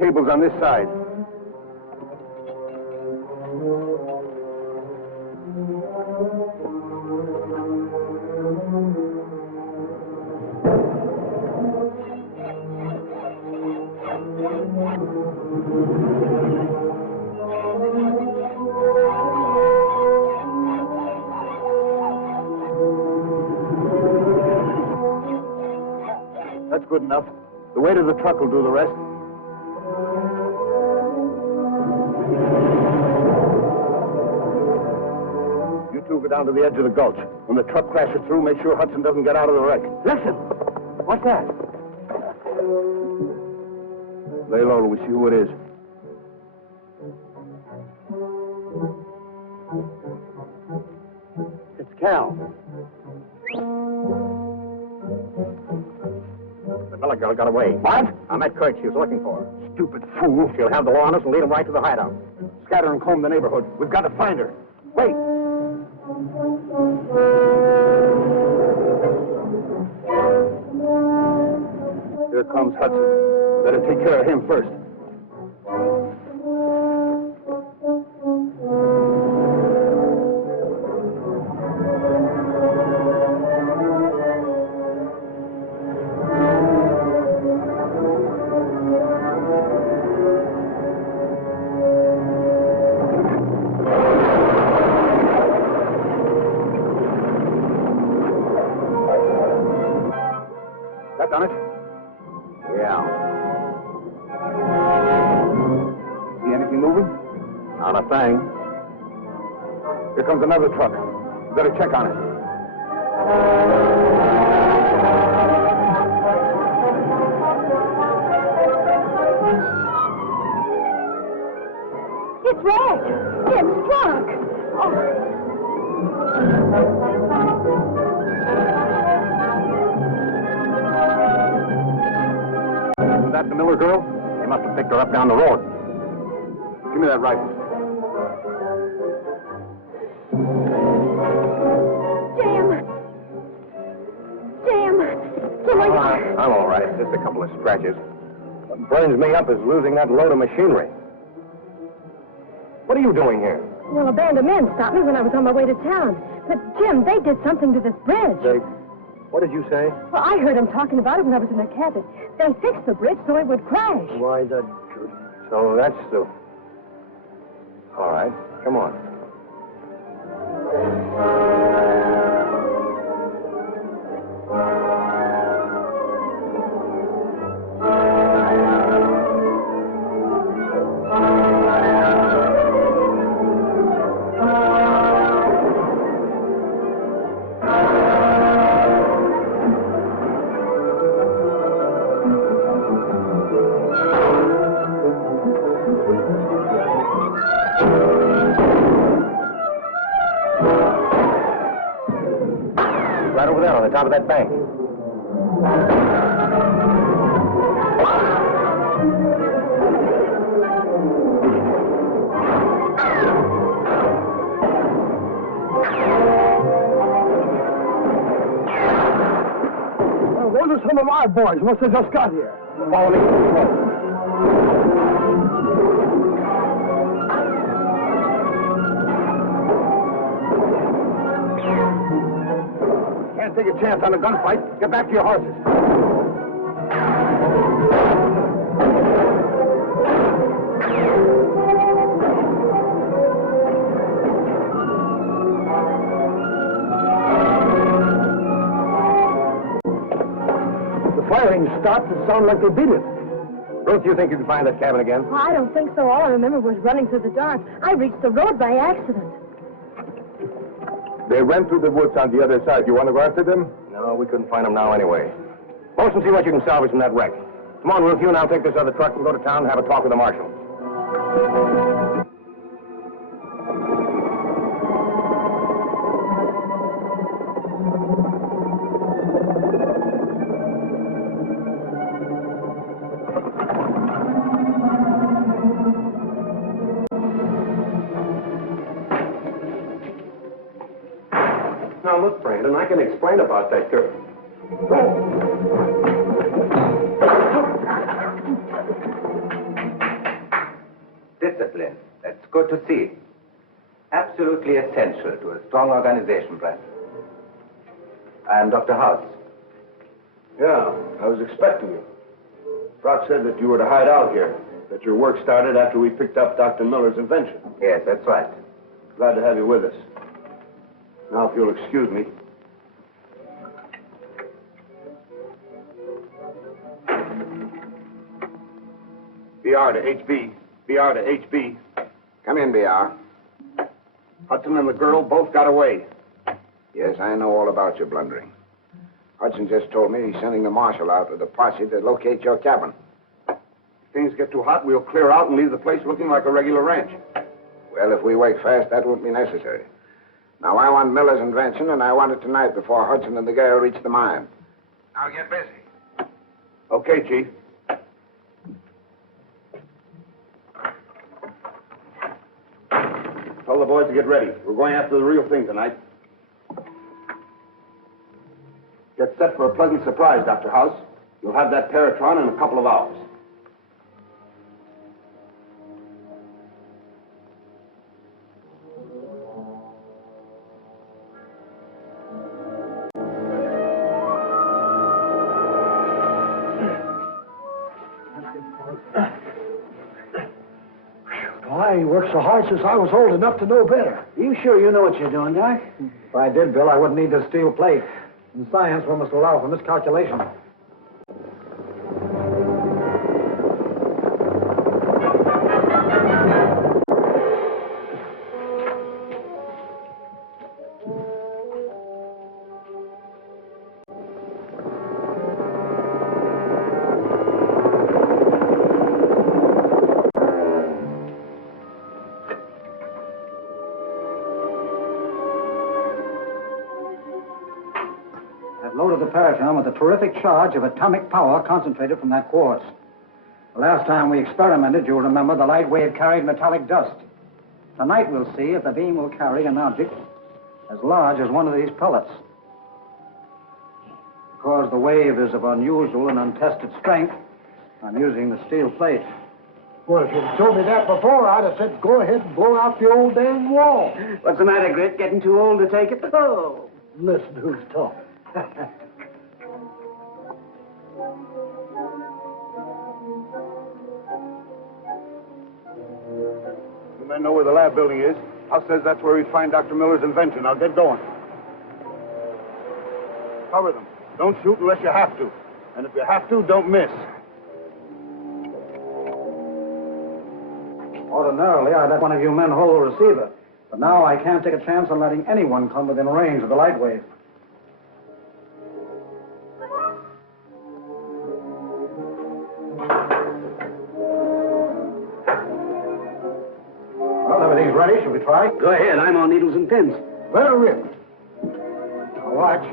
cable's on this side. That's good enough. The weight of the truck will do the rest. You two go down to the edge of the gulch. When the truck crashes through, make sure Hudson doesn't get out of the wreck. Listen! What's that? Lay low till we see who it is. It's Cal. The Miller girl got away. What? I met Kurt. She was looking for her. Stupid fool. She'll have the law on us and lead them right to the hideout. Scatter and comb the neighborhood. We've got to find her. Wait. Here comes Hudson. Better take care of him first. That done it? Yeah. See anything moving? Not a thing. Here comes another truck. We better check on it. It's Reg. Jim's drunk. Isn't that the Miller girl? They must have picked her up down the road. Give me that rifle. Jim, are you... I'm all right. Just a couple of scratches. What burns me up is losing that load of machinery. What are you doing here? Well, a band of men stopped me when I was on my way to town. But, Jim, they did something to this bridge. What did you say? Well, I heard them talking about it when I was in their cabin. They fixed the bridge so it would crash. Why, So that's the... All right. Come on. Right over there on the top of that bank. Those are some of our boys. Must have just got here. Follow me. Can't take a chance on a gunfight. Get back to your horses. The firing stopped. It sounded like they beat it. Ruth, you think you can find that cabin again? Well, I don't think so. All I remember was running through the dark. I reached the road by accident. They ran through the woods on the other side. You want to go after them? No, we couldn't find them now anyway. Motion, see what you can salvage from that wreck. Come on, Ruth, you and I'll take this other truck and go to town and have a talk with the marshal. Now, look, Brandon, I can explain about that girl. Excellent. That's good to see. Absolutely essential to a strong organization, Brent. I am Dr. House. Yeah, I was expecting you. Brock said that you were to hide out here, that your work started after we picked up Dr. Miller's invention. Yes, that's right. Glad to have you with us. Now, if you'll excuse me. BR to HB. BR to HB. Come in, BR. Hudson and the girl both got away. Yes, I know all about your blundering. Hudson just told me he's sending the marshal out with a posse to locate your cabin. If things get too hot, we'll clear out and leave the place looking like a regular ranch. Well, if we work fast, that won't be necessary. Now, I want Miller's invention, and I want it tonight before Hudson and the girl reach the mine. Now get busy. Okay, Chief. Tell the boys to get ready. We're going after the real thing tonight. Get set for a pleasant surprise, Dr. House. You'll have that Paratron in a couple of hours. I worked so hard since I was old enough to know better. Are you sure you know what you're doing, Doc? If I did, Bill, I wouldn't need this steel plate. In science, we must allow for miscalculation. Loaded the Paratron with a terrific charge of atomic power concentrated from that quartz. The last time we experimented, you'll remember, the light wave carried metallic dust. Tonight we'll see if the beam will carry an object as large as one of these pellets. Because the wave is of unusual and untested strength, I'm using the steel plate. Well, if you'd told me that before, I'd have said go ahead and blow out the old dang wall. What's the matter, Grit? Getting too old to take it? Oh. Listen who's talking. You men know where the lab building is. House says that's where we find Dr. Miller's invention. Now get going. Cover them. Don't shoot unless you have to. And if you have to, don't miss. Ordinarily, I'd let one of you men hold the receiver. But now I can't take a chance on letting anyone come within range of the light wave. Well, everything's ready. Shall we try? Go ahead. I'm on needles and pins. Well, rip. Now watch.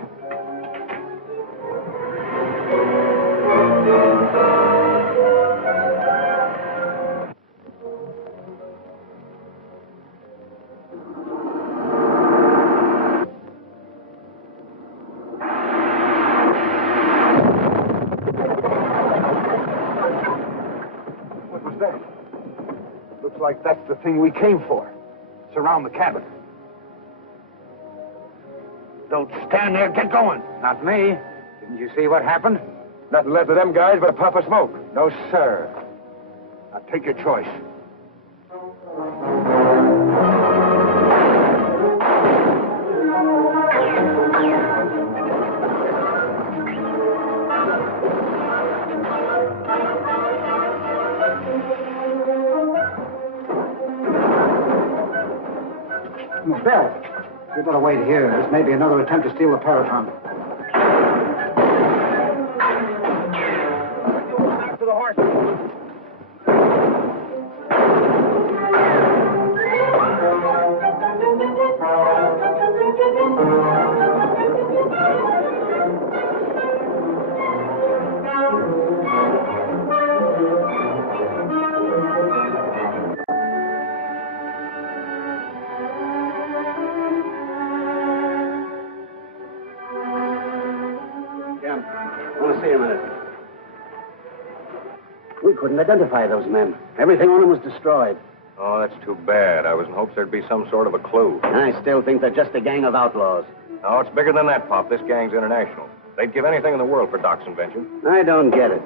What was that? Looks like that's the thing we came for. Surround the cabin. Don't stand there. Get going. Not me. Didn't you see what happened? Nothing left of them guys but a puff of smoke. No, sir. Now take your choice. Bill, you better wait here. This may be another attempt to steal the Paratron. Back to the horse. I want to see a minute. We couldn't identify those men. Everything on them was destroyed. Oh, that's too bad. I was in hopes there'd be some sort of a clue. I still think they're just a gang of outlaws. No, it's bigger than that, Pop. This gang's international. They'd give anything in the world for Doc's invention. I don't get it.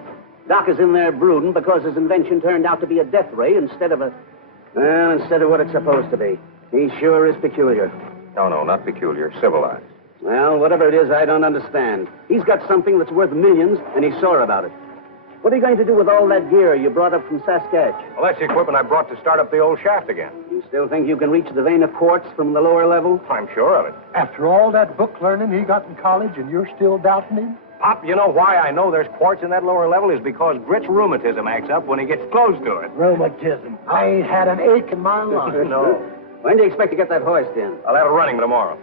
Doc is in there brooding because his invention turned out to be a death ray instead of what it's supposed to be. He sure is peculiar. No, not peculiar. Civilized. Well, whatever it is, I don't understand. He's got something that's worth millions, and he's sore about it. What are you going to do with all that gear you brought up from Saskatch? Well, that's the equipment I brought to start up the old shaft again. You still think you can reach the vein of quartz from the lower level? I'm sure of it. After all that book learning he got in college, and you're still doubting him? Pop, you know why I know there's quartz in that lower level is because Grit's rheumatism acts up when he gets close to it. Rheumatism. I ain't had an ache in my life. No. When do you expect to get that hoist in? I'll have it running tomorrow.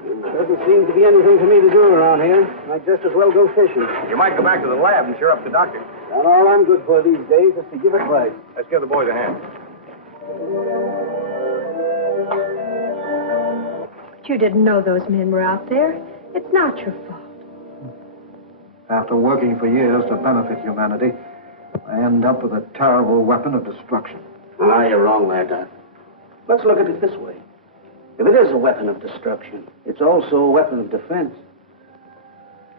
Doesn't seem to be anything for me to do around here. I'd just as well go fishing. You might go back to the lab and cheer up the doctor. And all I'm good for these days is to give advice. Let's give the boys a hand. But you didn't know those men were out there. It's not your fault. After working for years to benefit humanity, I end up with a terrible weapon of destruction. Ah, you're wrong there, Doc. Let's look at it this way. If it is a weapon of destruction, it's also a weapon of defense.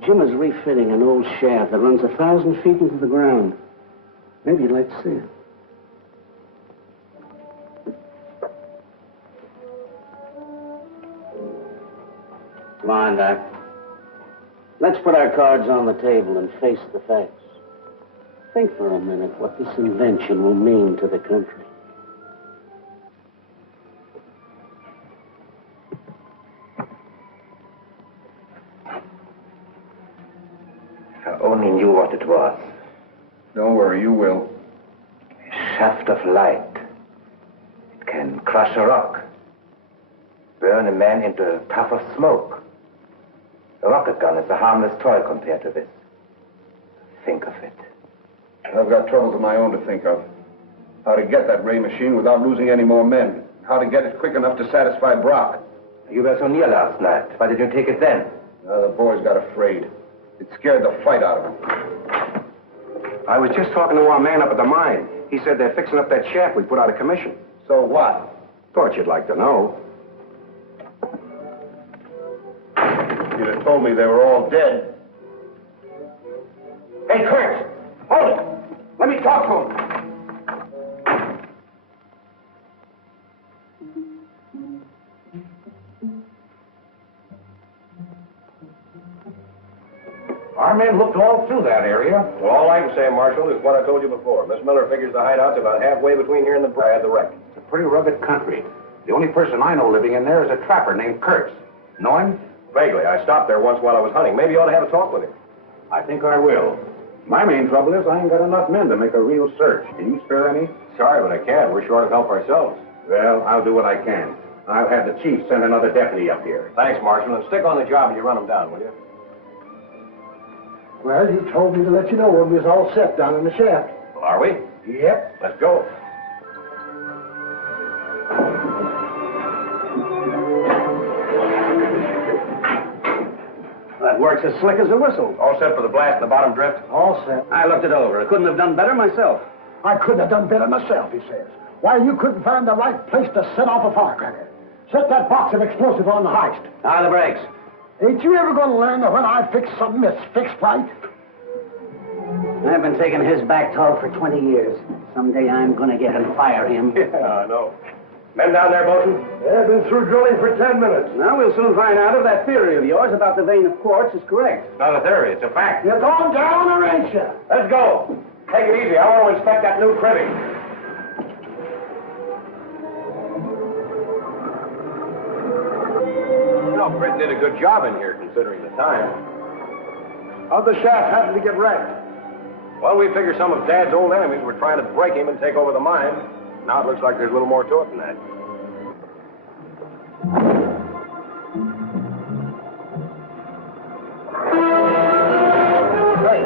Jim is refitting an old shaft that runs 1,000 feet into the ground. Maybe you'd like to see it. Come on, Doc. Let's put our cards on the table and face the facts. Think for a minute what this invention will mean to the country. If I only knew what it was. Don't worry, you will. A shaft of light. It can crush a rock. Burn a man into a puff of smoke. A rocket gun is a harmless toy compared to this. Think of it. I've got troubles of my own to think of. How to get that ray machine without losing any more men. How to get it quick enough to satisfy Brock. You were so near last night. Why did you take it then? The boys got afraid. It scared the fight out of them. I was just talking to our man up at the mine. He said they're fixing up that shaft we put out of commission. So what? Thought you'd like to know. You'd have told me they were all dead. Hey, Kurt! Hold it! Let me talk to him. Our men looked all through that area. Well, all I can say, Marshal, is what I told you before. Miss Miller figures the hideout's about halfway between here and the wreck. It's a pretty rugged country. The only person I know living in there is a trapper named Kurtz. Know him? Vaguely. I stopped there once while I was hunting. Maybe you ought to have a talk with him. I think I will. My main trouble is I ain't got enough men to make a real search. Can you spare any? Sorry, but I can't. We're short of help ourselves. Well, I'll do what I can. I'll have the chief send another deputy up here. Thanks, Marshal, and stick on the job and you run them down, will you? Well, you told me to let you know when we was all set down in the shaft. Well, are we? Yep. Let's go. That works as slick as a whistle. All set for the blast in the bottom drift? All set. I looked it over. I couldn't have done better myself. I couldn't have done better myself, he says. Why, you couldn't find the right place to set off a firecracker. Set that box of explosive on the heist. Now the brakes. Ain't you ever going to learn that when I fix something, it's fixed right? I've been taking his back talk for 20 years. Someday I'm going to get and fire him. Yeah, I know. Men down there, Bolton? They've been through drilling for 10 minutes. Now we'll soon find out if that theory of yours about the vein of quartz is correct. It's not a theory, it's a fact. You're going down or ain't you? Let's go. Take it easy. I want to inspect that new cribbing. You know, Britt did a good job in here, considering the time. How'd the shaft happen to get wrecked? Well, we figure some of Dad's old enemies were trying to break him and take over the mine. Now it looks like there's a little more to it than that. Hey,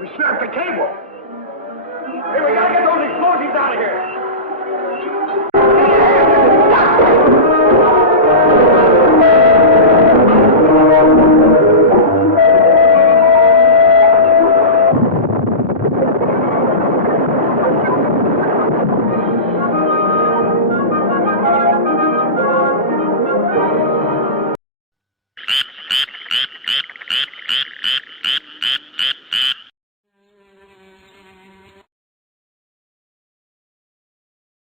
we snapped the cable.